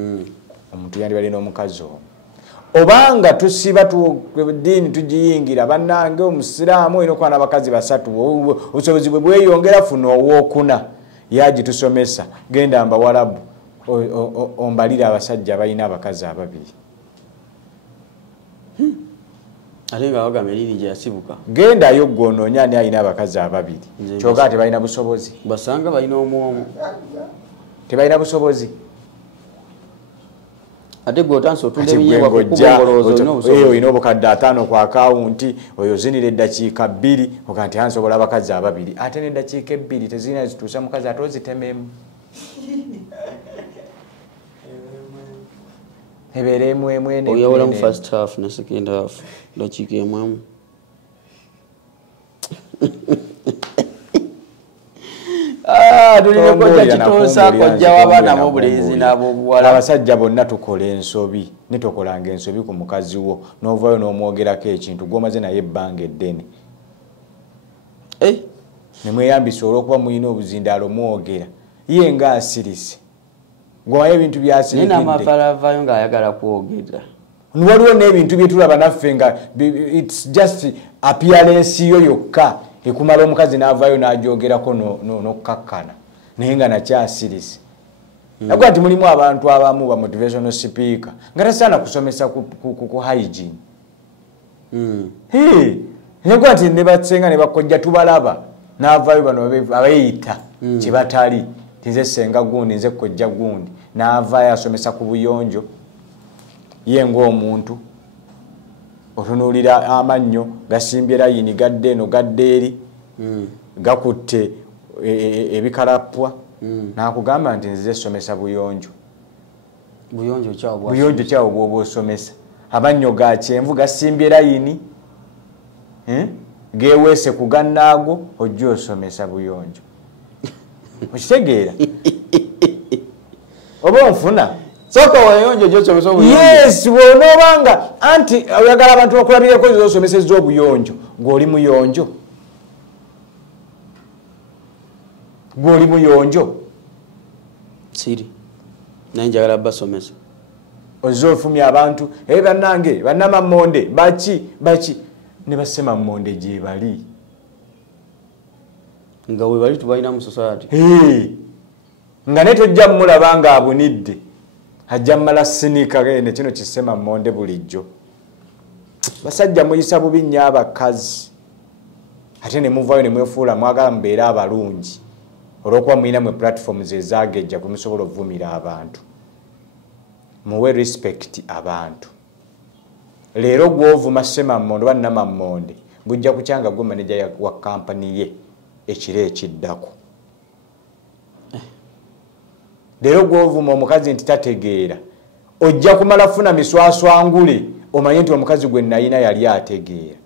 Omuntu yandibadde n'omukazi omu. Obanga tusiba ddiini tugiyingira bannange omusiraamu olina okuba n'abakazi basatu. Obusobozi bwe bweyongera funa owookuna. Yaji tusomesa genda mbawalabu ombalira abasajja balina abakazi ababiri. Ate nga bagamba eriri gye yasibuka. Genda yo gwononya ani alina abakazi ababiri. Kyokka tebalina busobozi. Basanga balina omwomu. Tebalina busobozi. Ate gwe otanso otunda ebinyeebwa ku kubongoloozo olina obukadde 5 ku akawunti oyo zinira eddakiika 2 oga nti ansobola abakazi ababiri. Ate n'eddakiika 2 tezirina zituusa mukazi ate ozitememu. Ebeera emu ene. Oyawula mu first half ne second half dakiika emu. Tulina kojja kitonsa kojja w'abaana b'obulenzi n'ab'obuwala. Abasajja bonna tukola ensobi ne tokolanga ensobi ku mukazi wo n'ovaayo n'omwogerako ekintu gw'omaze naye ebbanga eddene. Ne mweyambisa olw'okuba mulina obuzindaalo mwogera ye nga asirise ng'owayo ebintu byasirikidde. Naye n'amafala avaayo ng'ayagala kwogera. Waliwo n'ebintu bye tulaba naffe nga it's just appearance yo yokka ekumala omukazi n'avaayo n'ajogerako n'okkakkana. naye nga nakyasirisi nakuba nti mulimu abantu abamu ba motivational speaker nga tasaana kusomesa ku hygiene nakuba nti ne batsenga ne bakojja tubalaba n'avaayo bano abayita kye batali tinze senga gundi nze kojja gundi n'avaayo asomesa ku buyonjo ye ng'omuntu otunuulira amannyo gasimbye layini gadde eno gadde eri gakutte ebikalappwa nakugamba nti nzize somesa buyonjo kyawo bwoba osomesa amannyo ga kyenvu gasimbye layini geweese ku gannaago ojja osomesa buyonjo okitegeera oba onfuna soka wayonjo gyosomesa obuyonjo yes bw'onoobanga anti oyagala abantu bakulabireko zosomeseza obuyonjo ng'oli muyonjo gw'oli muyonjo siri naye njagala basomesa ozze ofumya abantu bannange bannamammonde baki ne bassemammonde gye bali nga we bali tubalina mu society nga ne tojja mmulaba nga abunidde ajja mmala sinika ne kino kissemammonde bulijjo basajja muyisa bubi nnyo abakazi ate ne muvaayo ne mwefuula mwagala mubeere abalungi olw'okuba mulina mwe platforms ezagejja kwe musobola okuvumira abantu muwe respect abantu leero gw'ovuma ssemammonde oba nnamammonde gujja kukyanga gwe manager wa kampani ye ekiro ekiddako leero gw'ovuma omukazi nti tategeera ojja kumala funa miswaswangule omanye nti omukazi gwe nayina yali ategeera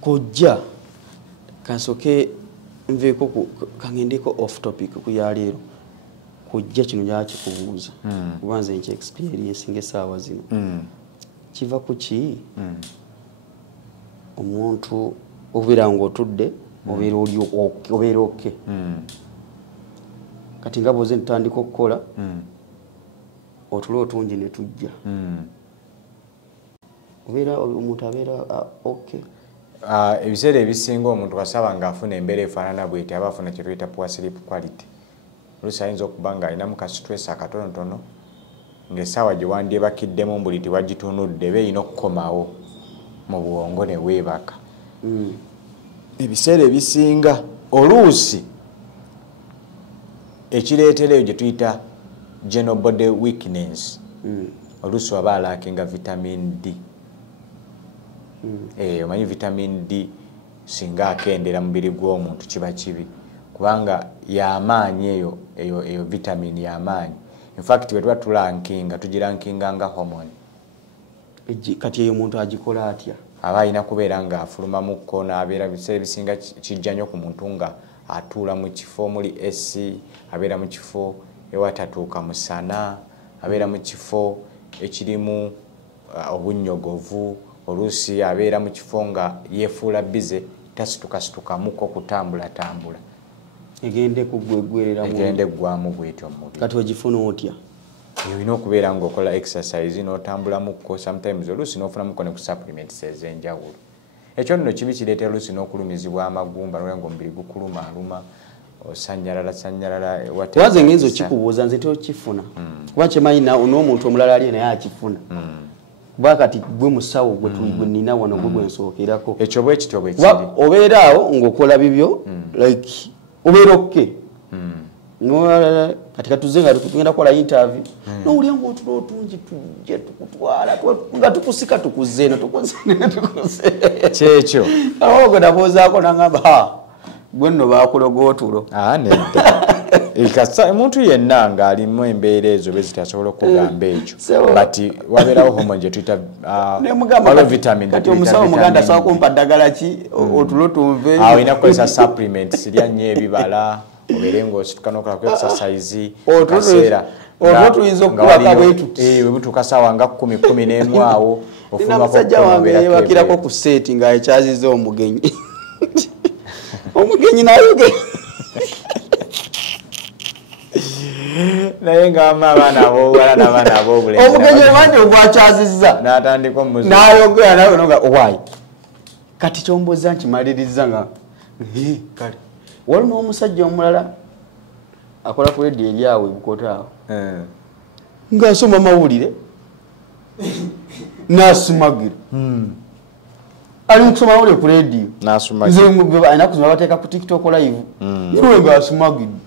kojja kansoke nveeko kangendeko off topic ku yaleero kujja kino gyakikubuuza kuba nze nkye experience ng'essaawa zino kiva ku ki omuntu obeera ng'otudde obeera oke kati nga bwoze ntutandika okukola otule otungi ne tujja omuntu abeera oke ebiseera ebisinga omuntu kasaba ng'afuna embeera efaanana bweti aba afuna kye tuyita poor sleep quality oluusi ayinza okuba ng'alinamu ka stress akatonotono ng'essaawa gye wandyebakiddemu mbuli tiwagitunudde beeyina okukomawo mu bwongo ne weebaka ebiseera ebisinga oluusi ekireetera eyo gye tuyita general body weakness oluusi waba alaakinga vitamin D omanyi vitamin D singa akendera mubiri gw'omuntu kiba kibi kubanga yamaanyi eyo vitamin yamaanyi in fact bwe tuba tulankinga tugirankinga nga hormone kati eyo omuntu agikola atya aba alina kubeera ng'afulumamukko n'abeera biseera ebisinga kijja nnyo ku muntu nga atuula mu kifo omuli esi abeera mu kifo ewatatuuka musana abeera mu kifo ekirimu obunnyogovu oluusi abeera mu kifo nga yeefuula bize tasitukamuko kutambulatambula egende eggwamu bwetyo mubiri kati ogifuna otya olina okubeera ng'okola exercise n'otambulamukko sometimes oluusi n'ofunamuko ne ku supplements ez'enjawulo ekyo nno kibi kireetera oluusi n'okulumizibwa amagumba nolwenga omubiri gukulumaaluma osanyalala waze ngenza okikubuuza nze tokifuna kuba kimanyi n'omuntu omulala ali naye akifuna kuba kati gwe musawo gwe nina wano gwe gwensookerako ekyo bwe kityo bwe kiri obeera awo ng'okola bibyo like obeera okke kati katuze nga tugenda kukola interview nowulya ng'otula otungi tujje tukutwala nga tukusika tukuze eno tukuze kyekyo awo gwe naboozaako nangamba gwe nno baakuloga otulo nedda omuntu yenna ng'alimu embeera ezo be zitasobola okugamba ekyo but wabeerawo hormone gye tuyita vitamin kati omusawo muganda asobola kumpa ddagala ki otulo tunve awo olina kukozesa supplements lya nnyo ebibala obeere ng'osituka n'okola ku exercise kaseera otwo tuyinza okukubaka bwetuti bwebutuuka ssaawa nga 10 awo nina musajja wange yebakirako ku seeti ng'ekyaziza omugenyi omugenyi nayogera naye ngamba abaana ab'obuwala n'abaana ab'obulenzi omugenyi emanyi ogwakyazizza n'atandika omuzibu n'ayogera nawe nga owaayi kati kyomboza nkimaliriza nga kale wali n'omusajja omulala akola ku radio eri awo Bukoto awo ng'asoma mawulire n'asumagira ali mu kusoma mawulire ku radio alina kusoma bateeka ku TikTok live yewe ng'asumagidde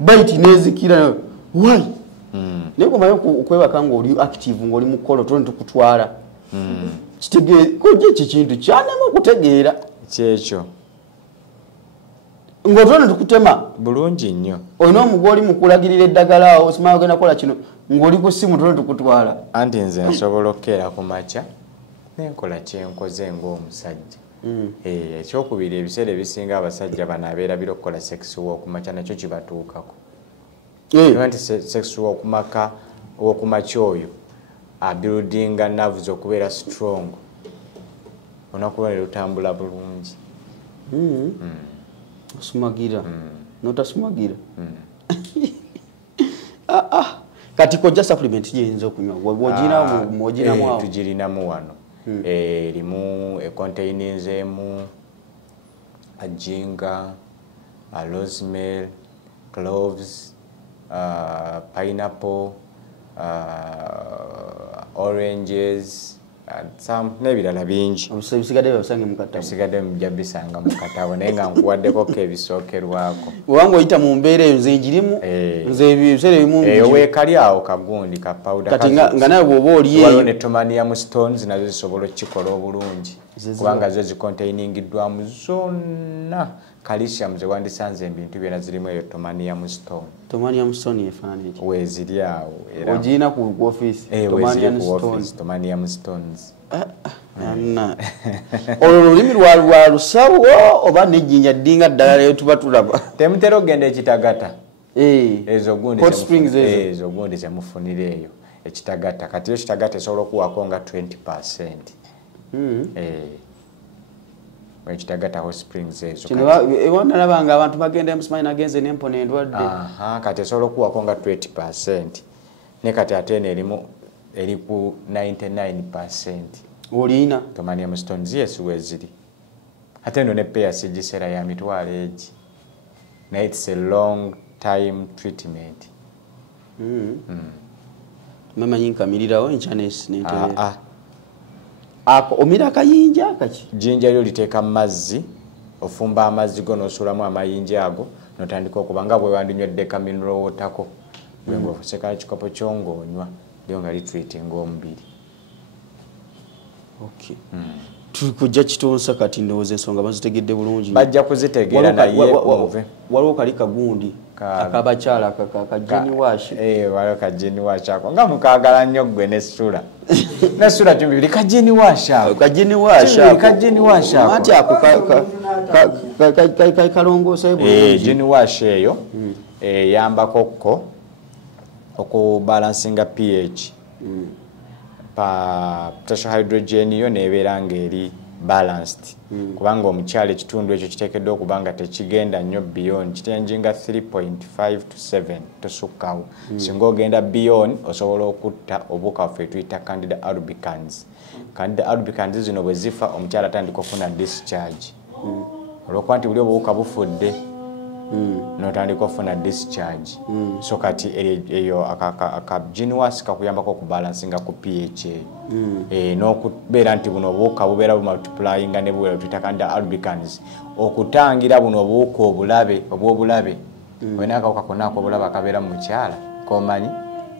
baiti n'ezikira why naye kumayo okwebaka ng'oli active ng'oli mu kolo toni tukutwala kitegee kujja eki kintu kyanema okutegeera kyekyo ng'otoni tukutema bulungi nnyo olina omugoli mu kulagirira eddagala awo osimayo ogenda kukola kino ng'oli ku ssimu toni tukutwala anti nze nsobola okukeera ku makya nenkola kyenkoze ng'omusajja ekyokubiri ebiseera ebisinga abasajja bano abeerabira okukola sex walk kumakya nakyo kibatuukako nti sex walk wokumakya oyo abuildinga nerves okubeera strong olunaku lwone lutambula bulungi osumagira notasumagira kati kojja supplement gyeyinza okunywa woginamu awo tugirinamu wano erimu econtaininzemu ajinga rosemary cloves pineapple oranges some nebirala bingi ebisigadde mujja bisanga mu katabo naye nga nkuwaddeko ebisookerwako owange oyita mu mbeera eyo nze njirimu nze ebiseera ebimu eyo weekali awo kagundi ka powder kati nga nawe bw'oba oli eyo waliwo ne tomanium stones nazo zisobola okukikola obulungi kubanga zo zicontainingiddwamu zonna calcium ze wandisanze ebintu byonna zirimu eyo tomanium stone efaanana eki weeziri awo era ogirina ku office tomanium stones olwo olulimi lwa lusawo oba nejjinja ddinga ddala leyo tuba tulaba temutera okugenda ekitagata ezo gundi zemufunira eyo ekitagata kati yo ekitagata esobola okuwako nga 20%. Ekitagata hot springs ezo ewa nalabanga abantu bagenda emusimanyi nagenze nempona endwadde kati esobola okuwako nga 20%. ne kati ate eno eri ku 99%. olina tomanium stones yes weeziri ate eno ne peya sigisera ya mitwalo egi naye it's a long time treatment. Mamanyi nkamirirawo enkyanes nenterera ako omira akayinja kaki jinja lyo liteeka mu mazzi ofumba amazzi go n'osuulamu amayinja ago n'otandika okuba nga bwe wandinywedde mineral water ko bwe ng'ofuseka ekikopo ky'ong'onywa lyo nga litreatinga omubiri. tuli kujja kitonsa kati ndowooza ensonga bazitegedde bulungi bajja kuzitegeera naye muve waliwo kali kagundi akabakyala kajeni washi waliwo kajeni washi ako nga mukaagala nnyo ggwe n'essula n'essula kyomibiri kajeni washi ako anti ako kalongoosa jeni washi eyo eyambakokko okubalansinga pH potassium hydrogen yo nebeera ng'eri balanced kubanga omukyala ekitundu ekyo kiteekeddwa okuba nga tekigenda nnyo beyond kitenjinga 3.5 to 7 tosukkawo singa ogenda beyond osobola okutta obuwuka waffe tuyita candida albicans. Candida albicans zino bwe zifa omukyala atandika okufuna discharge olwokuba nti buli obuwuka bufudde notandika okufuna discharge. So kati eyo akajinwas kakuyambako okubalansinga ku pH n'okubeera nti buno obuwuka bubeera bumultiplyinga ne buwera tuyita candida albicans okutangira buno obuwuka obw'obulabe olina akawuka konna ak'obulabe akabeera mu mukyala komanyi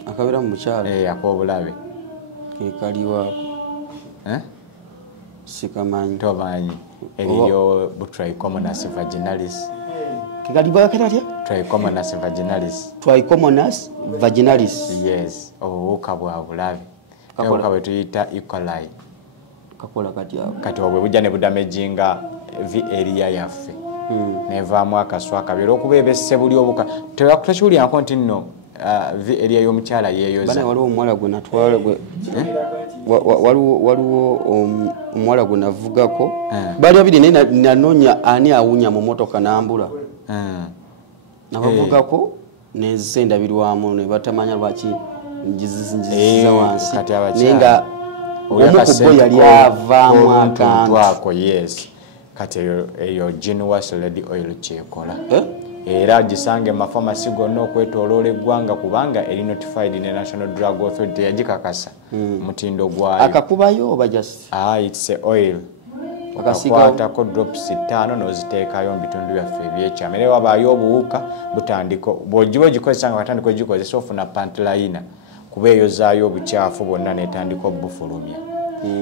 akabeera mu mukyala ak'obulabe kekaliwaako sikamanyi tomanyi eriyo Trichomonas vaginalis Trichomonas vaginalis yes obuwuka bwa bulabe obuwuka bwe tuyita E. coli kakola kati obwe bujja ne budamejinga area yaffe nevaamu akaswa akabi olw'okuba ebesse buli obuka tekiwulyanko nti nno area y'omukyala yeeyoza waliwo omuwala gwe natwala waliwo omuwala gwe navugako bali babiri naye nanoonya ani awunya mu motoka nambula nabavugako nezisendabirwamu ne batamanya lwaki njiziza wansi naye nga omu ku bo yali avaamu akantu yes kati eyo Genuous Red Oil kyekola era gisange mafamasi gonna okwetoloola eggwanga kubanga eri notified ne National Drug Authority yagikakasa mutindo gwayo akakubayo oba just it's a oil akakwatako drops 5 n'oziteekayo mu bitundu byaffe ebyekyama era wabaayo obuwuka butandiko bw'ogiba ogikozesa nga batandika ogikozesa ofuna pantliner kuba eyozaayo obukyafu bwonna n'etandika obufulumya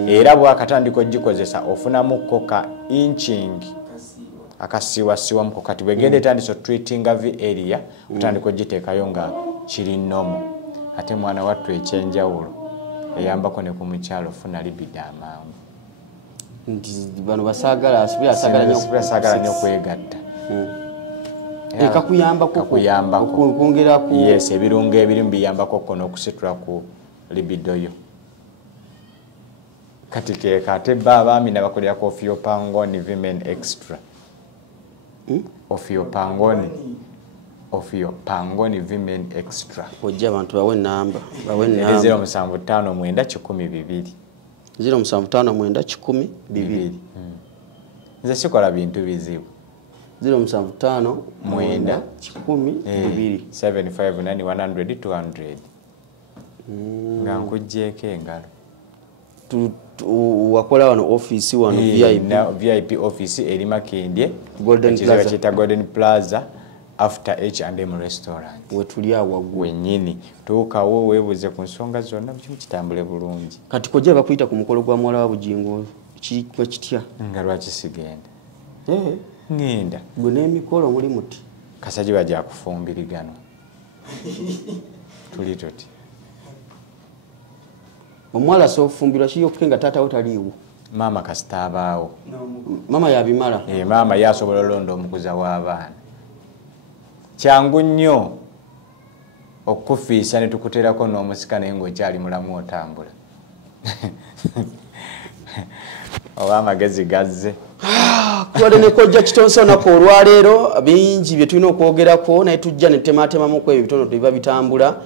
era bwakatandika ogikozesa ofunamuko ka inching akasiwasiwamuko kati bwegenda etandisa otreatinga area otandika ogiteekayo nga kiri nomo ate mwana wattu ekyenjawulo eyambako ne ku mukyalo ofuna libido amangu bano basagala asagala nnyo okwegatta kakuyambako kwongeraku yes ebirungo ebirimu biyambako kono okusitula ku libido yo kati keeka ate abaami nabakolera ku Ophiopangone Women Extra Ophiopangone Women Extra ojja abantu bawe namba 0759 0759 nze sikola bintu bizibu 0759 759 nga nkujjeeko engalo wakola wano office wano VIP office eri Makindye Golden Plaza after H&M restaurant wetuli awo wenyini tuukawo weebuze ku nsonga zonna kimu kitambule bulungi kati kojja bakuyita ku mukolo gwa mwala wa Bugingo kikwe kitya nga lwaki sigenda ngenda gwe n'emikolo muli muti kasajja bajja kufumbiriganwa tuli tuti omwala sofumbirwa kiyokke nga taata we taliiwo maama kasita abaawo maama yabimala maama yasobola olonda omukuza w'abaana kyangu nnyo okufiisa ne tukuteerako n'omusika naye ng'okyali mulamu otambula oba amagezi gazze kuwale ne kojja kitonsa olunaku olwaleero bingi bye tulina okwogerako naye tujja ne tutematemamuku ebyo bitono biba bitambula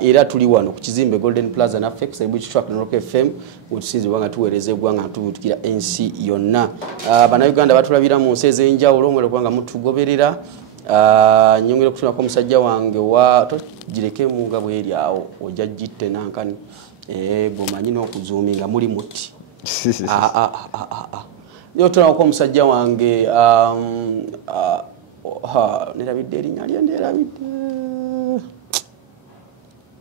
era tuli wano ku kizimbe Golden Plaza naffe ku Saibu Kitwak ne Rock FM wetusinzibwa nga tuweereza eggwanga tubutukira ensi yonna bannayuganda batulabira mu nsi ez'enjawulo omwera kubanga mutugoberera nyongera okutunako omusajja wange gireke munga bweri awo ojja gitte nankani gomanyi n'okuzuumi nga muli muti yotunako omusajja wange nerabidde erinnya lye nderabidde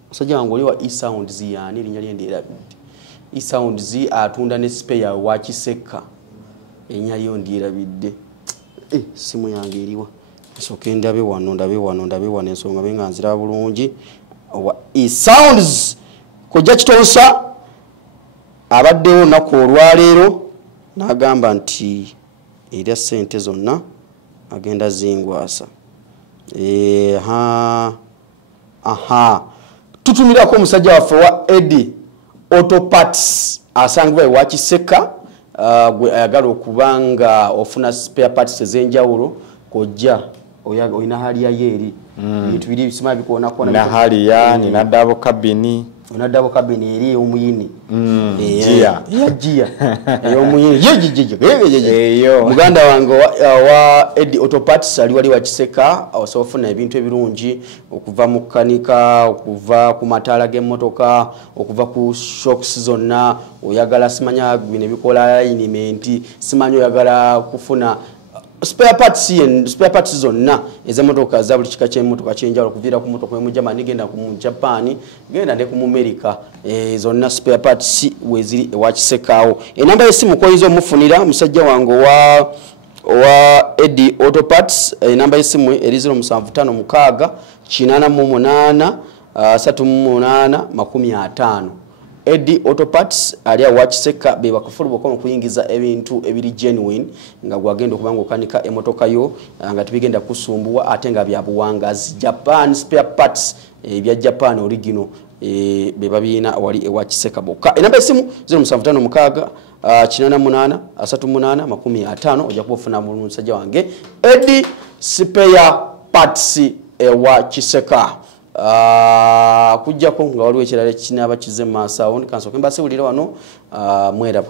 omusajja wange oli wa eSounds yaani erinnya lye nderabidde eSounds atunda ne spare wa Kiseka erinnya lyo nderabidde simu yange eriwa soke ndabe wano ensonga benga nzira bulungi wa eSounds kojja kitonsa abaddewo olunaku olwaleero n'agamba nti era ssente zonna agenda zingwasa tutumirako omusajja waffe wa Eddie Auto Parts asangibwa ewa Kiseka gwe ayagala okubanga ofuna spare parts ez'enjawulo kojja oyina haliya yeeri bintu biri bisima bikoonakona na haliya nina dabo kabini onadabo kabini eri omuyini jia ey'omuyini eyo muganda wange wa Eddie Auto Parts ali wali wa Kiseka osobola ofuna ebintu ebirungi okuva mu kanika okuva ku mataala g'emmotoka okuva ku shocks zonna oyagala simanya bino ebikola alignment simanya oyagala kufuna spare parts zonna ez'emmotoka za buli kika ky'emmotoka kyenjawulo okuviira ku mmotoka emu Germany genda ku Japan genda ne ku America zonna spare parts weziri ewa Kisekaawo enamba y'essimu koyinza omufunira musajja wange wa Eddie Auto Parts enamba y'essimu eri 0756 88 38 50 Eddie Auto Parts ali awa Kiseka be bakufuluba okoma kuyingiza ebintu ebiri genuine nga gwagenda okubanga okanika emotoka yo nga tubigenda kusumbuwa ate nga bya buwangazi Japan spare parts ebya Japan original be babina wali ewa Kiseka boka enamba esimu 0756 88 38 50 ojja kubofuna mu musajja wange Eddie spare parts ewa Kiseka kujjako nga waliwo ekirala kinaba kize maaso awo ndi kansoke mbasibulira wano mweraba